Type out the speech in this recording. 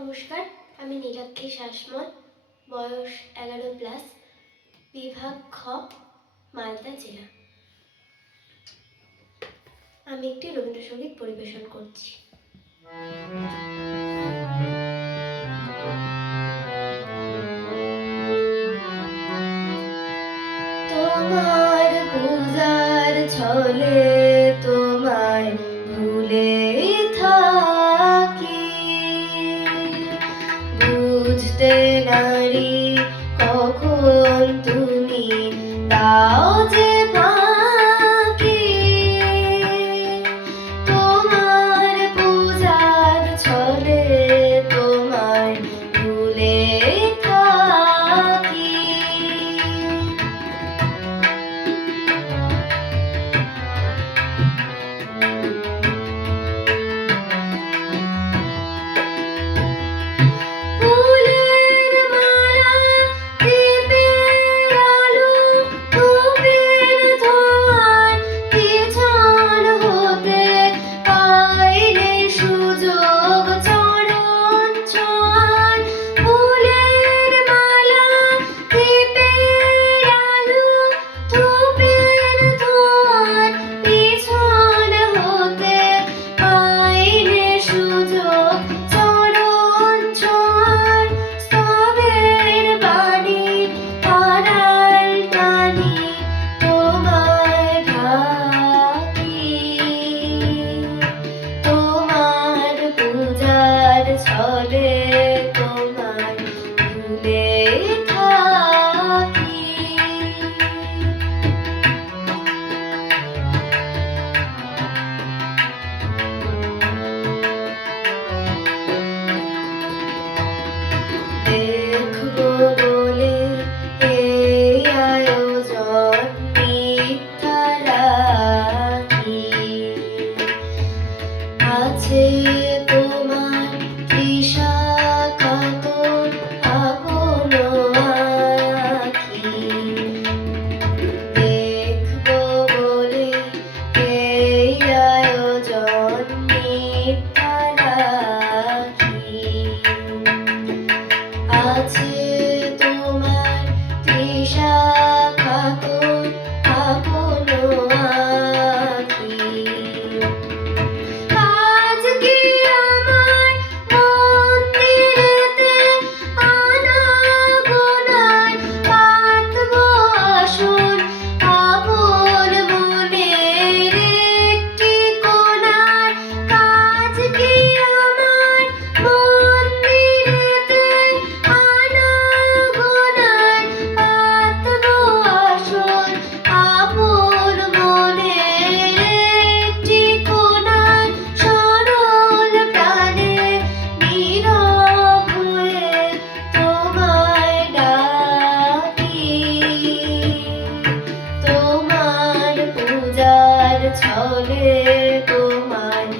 নমস্কার, আমি নীলাক্ষী শাসমল, বয়স এগারো প্লাস বিভাগ খ, মালদা জেলা। আমি একটি রবীন্দ্রসঙ্গীত পরিবেশন করছি। তোমার পূজার ছলে তোমায় ভুলে নারী কখন তুমি তাও যে to চলে তোমায়